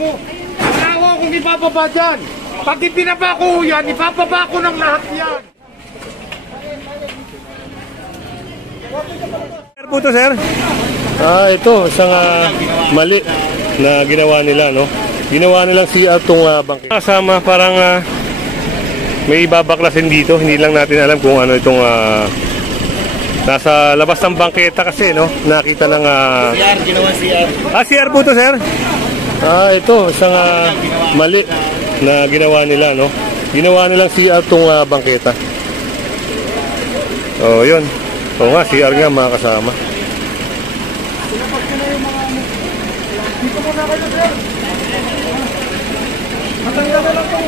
ako. Wala ako akong ipapaba dyan. Pag ipinaba ko yan, ipapaba ko ng lahat yan. Sir po to, sir? Ito, isang mali na ginawa nila, no? Ginawa nilang CR itong bangketa. Kasama parang may babaklasin dito. Hindi lang natin alam kung ano itong nasa labas ng bangketa kasi, no? Nakita ng CR, ginawa CR. CR po to, sir? Ito, isang mali na ginawa nila, no? Ginawa nilang CR itong bangketa. Oh, yun. Oo nga, CR nga mga kasama. Dito muna kayo, sir. Matanggal na lang ito.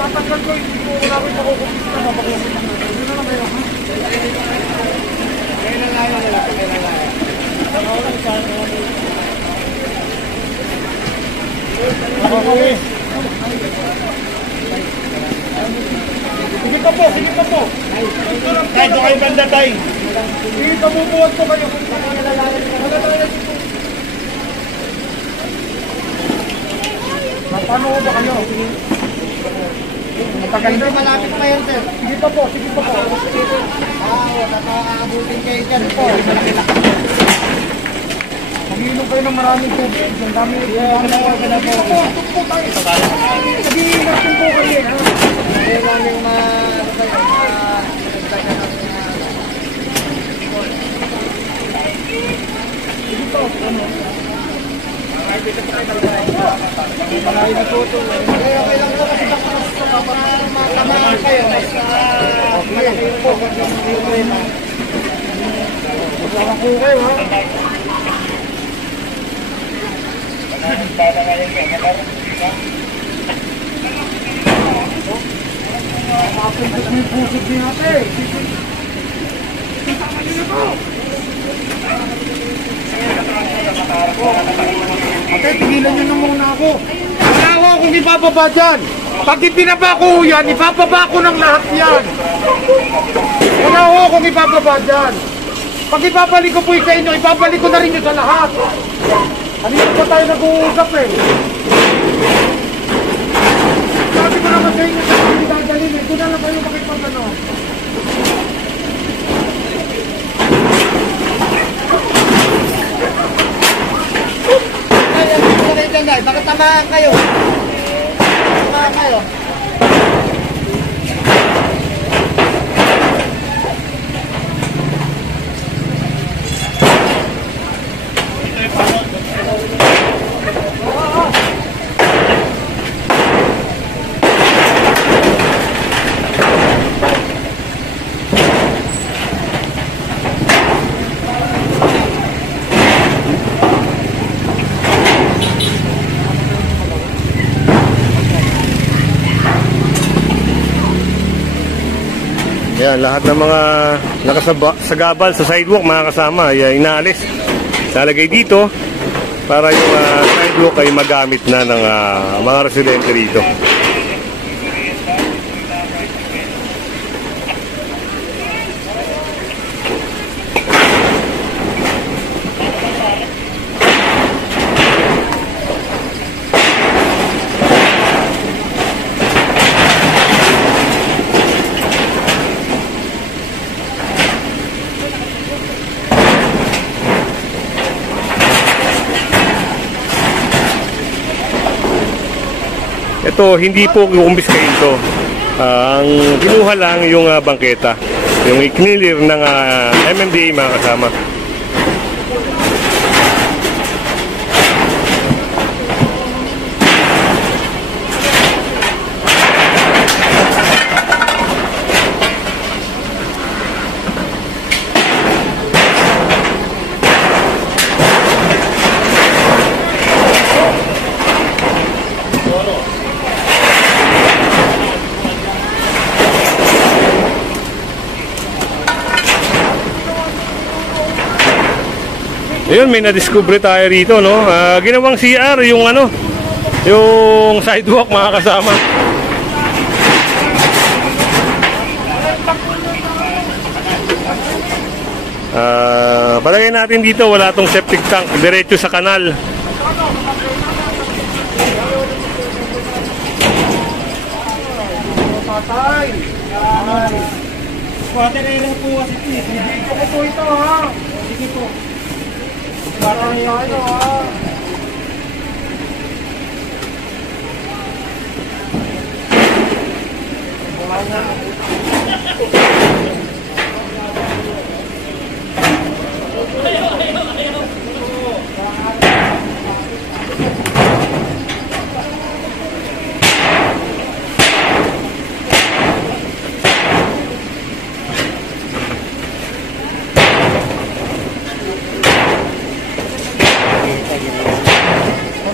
Matanggal ko. Hindi ko wala ko ipakukupit na. Mapakukupit na. Hindi na lang kayo. Kaya na nga yun. Kaya na nga yun. Sige pa po. Sige pa po. Tay, doon kayo banda, tay. Sige, pabubuhat po kayo. Paano ba kayo? Matagal malapit pa yan, sir. Sige pa po, sige pa po. Nakaabutin kayo dyan po. Mag-iinom kayo ng maraming tubig. Ang dami. Sige pa po, tukpo tayo. Nag-iingat din po kayo. Kaya namin sige po, ano? Malayo na po ito. Okay lang po kasi baka matamaan kayo. Malaki po. Magsama po kayo, ha? Mapintas mo yung pusod din natin. Kasama nyo na po. Ate, tigilan nyo na muna ako. Wala ako akong ipapaba dyan. Pag ipinaba ko yan, ipapaba ko ng lahat yan. Wala ako akong ipapaba dyan. Pag ipabalik ko po yung sa inyo, ipabalik ko na rin yun sa lahat. Kanina pa tayo nag-uusap eh. Sabi ko naman sa inyo, hindi dadalhin eh. Doon na lang kayo makipagano. Bakit tamaan kayo? Tamaan kayo. Yan, lahat ng mga nakasagabal sa sidewalk mga kasama ay inaalis. Lalagay dito para yung sidewalk ay magamit na ng mga residente rito. Ito, hindi po kukumbiskahin ito. Ang kinuha lang yung bangketa. Yung i-clear ng MMDA mga kasama. Ayun, may na-discover tayo rito, no? Ginawang CR yung ano, yung sidewalk mga kasama. Palagay natin dito, wala tong septic tank, diretso sa kanal. Patay. Yan. Water na po kasi ito. Dito ko po ito ha. Sige po. Parang tayo ha.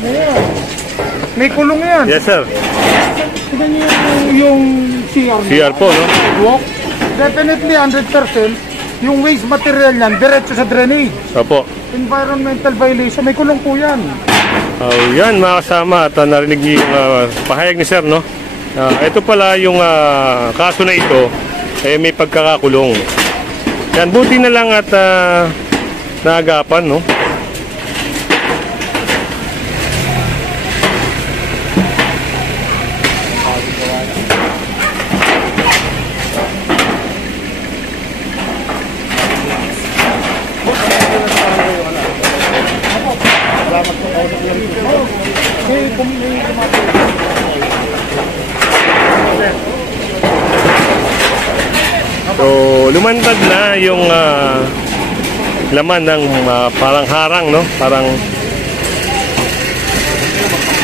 Ano yan? May kulong yan. Yes, sir. Tignan niyo yung CR. CR po, no? Walk. Definitely 100%. Yung waste material yan, diretso sa drainage. Opo. Environmental violation, may kulong po yan. Yan mga kasama at narinig niyo yung pahayag ni sir, no? Ito pala yung kaso na ito, may pagkakakulong. Yan, buti na lang at naagapan, no? So, lumantad na yung laman ng parang harang, no? Parang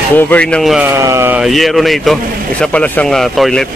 cover ng yero na ito. Isa pala siyang toilet.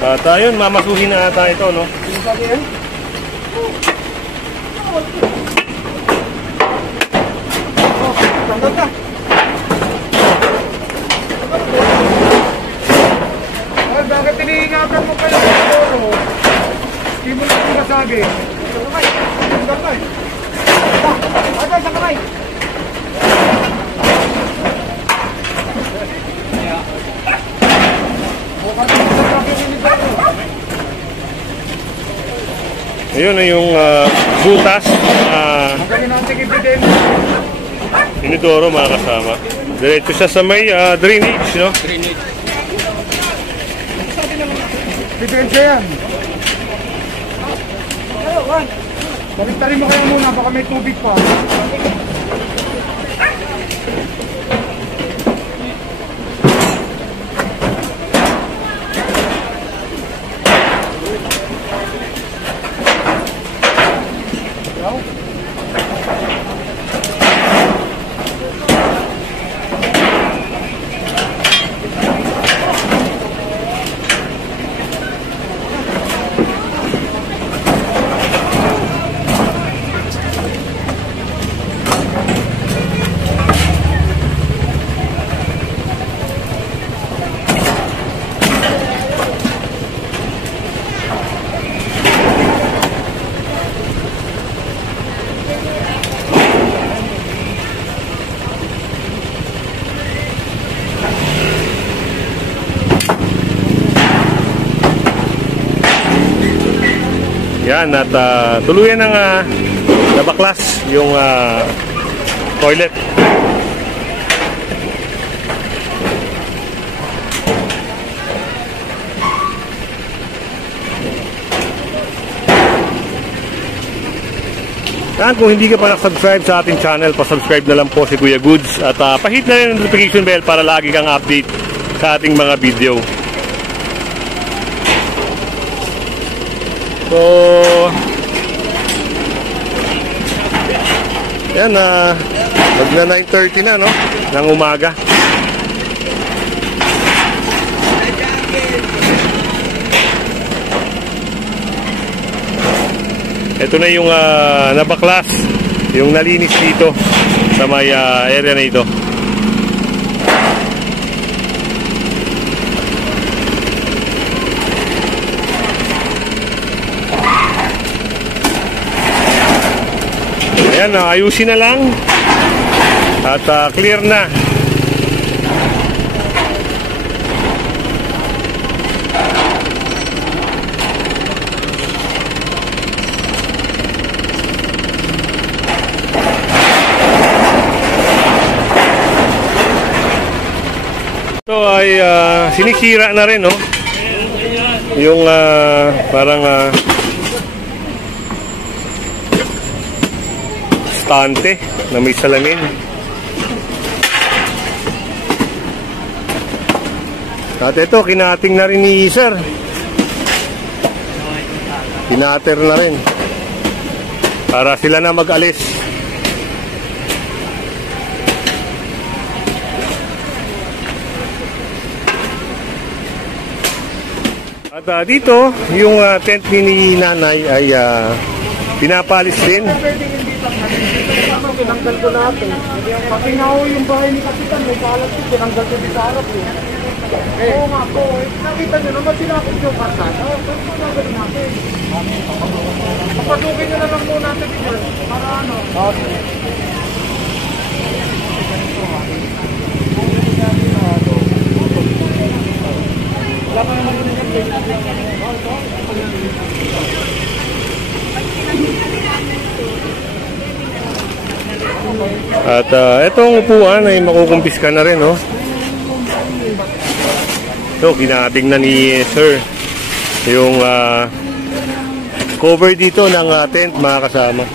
At ayun, mamasuhin na ata ito, no? Ay, bakit iniingatan mo kayo sa toro? Hindi mo na sinasabi. Sakay! Sakay! Sakay! Sakay! Ayun na yung butas Magaling natin ibigay. inidoro, mga kasama. Diretso siya sa may drainage, no? Ebidensya yan. Balik-tarin mo kayo muna, baka may tubig pa. Yan, at tuluyan ng nabaklas yung toilet. Yan, kung hindi ka pa nakasubscribe sa ating channel, pa-subscribe na lang po si Kuya Goods at pahit na rin ang notification bell para lagi kang update sa ating mga video. So, yan na, mag na 9:30 na, no? Ng umaga. Ito na yung nabaklas, yung nalinis dito sa may area na ito. Ayan, ayusin na lang at clear na. Ito ay sinisira na rin, no? Yung parang stante na may salamin. At ito, kinating na rin ni sir. Kinater na rin para sila na mag-alis. At dito, yung tent ni nanay ay pinapalis din. Tinanggal ko natin. Pati nga ho yung bahay ni Kapitan, may kalat ko, tinanggal ko din sa harap eh. Oo nga po, nakita nyo naman sinakot yung karsada. Pwede mo natin natin. Papasukin nyo na lang muna natin dito. Para ano? Wala pa naman yung At itong upuan ay makukumpiska na rin, no? So, kinating na ni sir yung cover dito ng tent, mga kasama.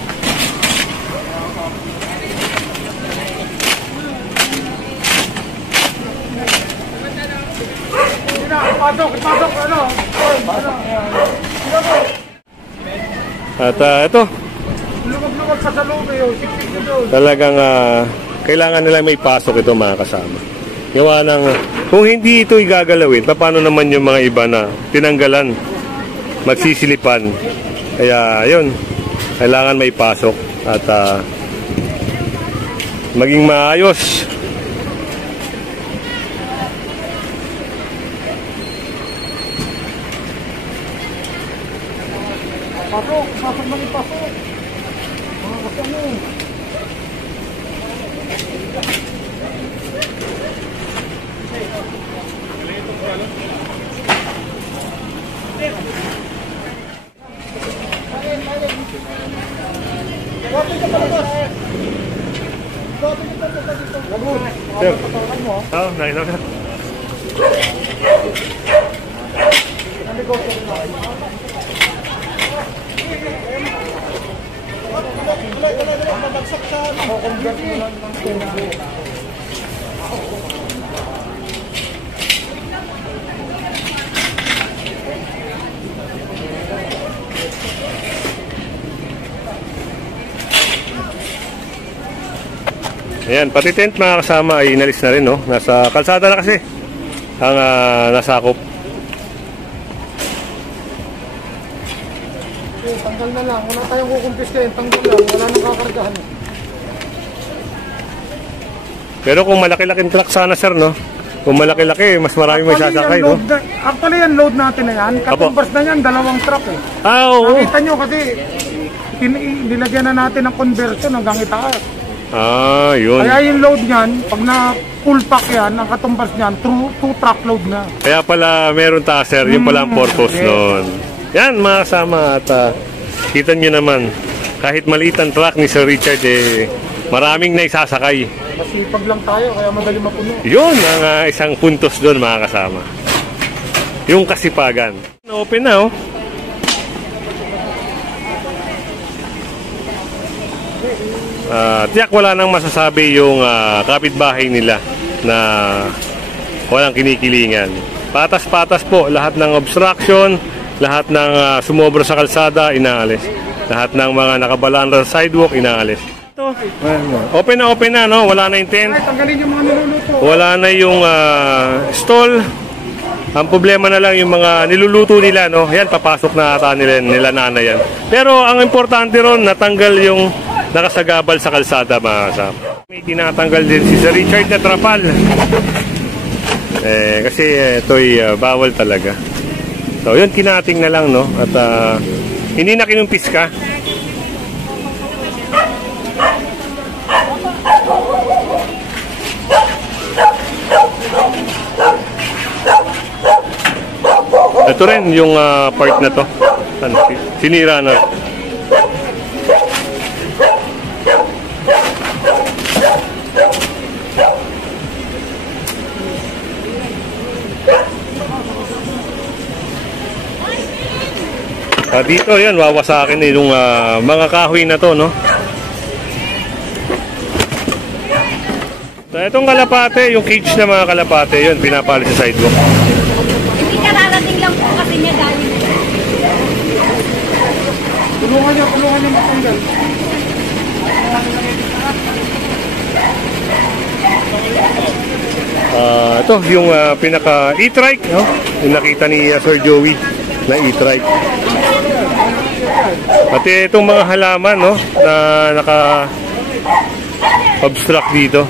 Pasok, ano? At ito, Lumag-lumag sa salube yun, siksik nyo doon. talagang kailangan nila may pasok ito, mga kasama. Gawa ng, kung hindi ito igagalawin, paano naman yung mga iba na tinanggalan, magsisilipan. Kaya yun, kailangan may pasok at maging maayos. Pasok na ipasok. Mga kasama. Sir, nakita ka. Ayan, pati tent, mga kasama, ay inalis na rin, no? Nasa kalsada na kasi ang nasakop. Tanggal na lang. Wala tayong kukumpiskahin. Tanggal lang. Wala nang kakargahan. Pero kung malaki-laking truck sana, sir, no? Kung malaki-laki, mas marami may sasakay, no? Actually, yan load natin na yan. Katumbas na yan, 2 truck eh. Oo. Nakita nyo kasi nilagyan na natin ng conversion hanggang itaas. Yun. Kaya yung load niyan, pag na full pack yan, ang katumbas niyan, 2 truck load na. Kaya pala meron taas, sir. Yun pala ang purpose nun. Yan, mga kasama. At kita nyo naman, kahit maliit ang truck ni Sir Richard, maraming naisasakay. Masipag lang tayo, kaya madali mapuno. Yun ang isang puntos doon, mga kasama. Yung kasipagan. Open na, oh. Tiyak wala nang masasabi yung kapitbahay nila na walang kinikilingan. Patas-patas po lahat ng obstruction, Lahat ng sumobra sa kalsada, inaalis. Lahat ng mga nakabalandra sa sidewalk, inaalis. Ito, open na, no? Wala na yung tent. Ay, tanggalin yung mga niluluto. Wala na yung stall. Ang problema na lang yung mga niluluto nila, no? Yan, papasok na ata nila nanay yan. Pero ang importante ron, natanggal yung nakasagabal sa kalsada, mga kasama. May tinatanggal din si Sir Richard na trapal. Kasi ito'y bawal talaga. So, yun, kinating na lang, no? At hindi na kinumpis ka. Ito rin yung part na to. Sinira na. Dito yan, wawasakin yung mga kahoy na to, no? So, itong kalapate, yung cage na mga kalapate, yun, pinapalit sa sidewalk. Hindi kararating lang po kasi niya galing. Tulungan niyo matanggal. Ito, yung pinaka e-trike, no? Yung nakita ni Sir Joey na e-trike. Pati itong mga halaman, no? Na naka-obstruct dito.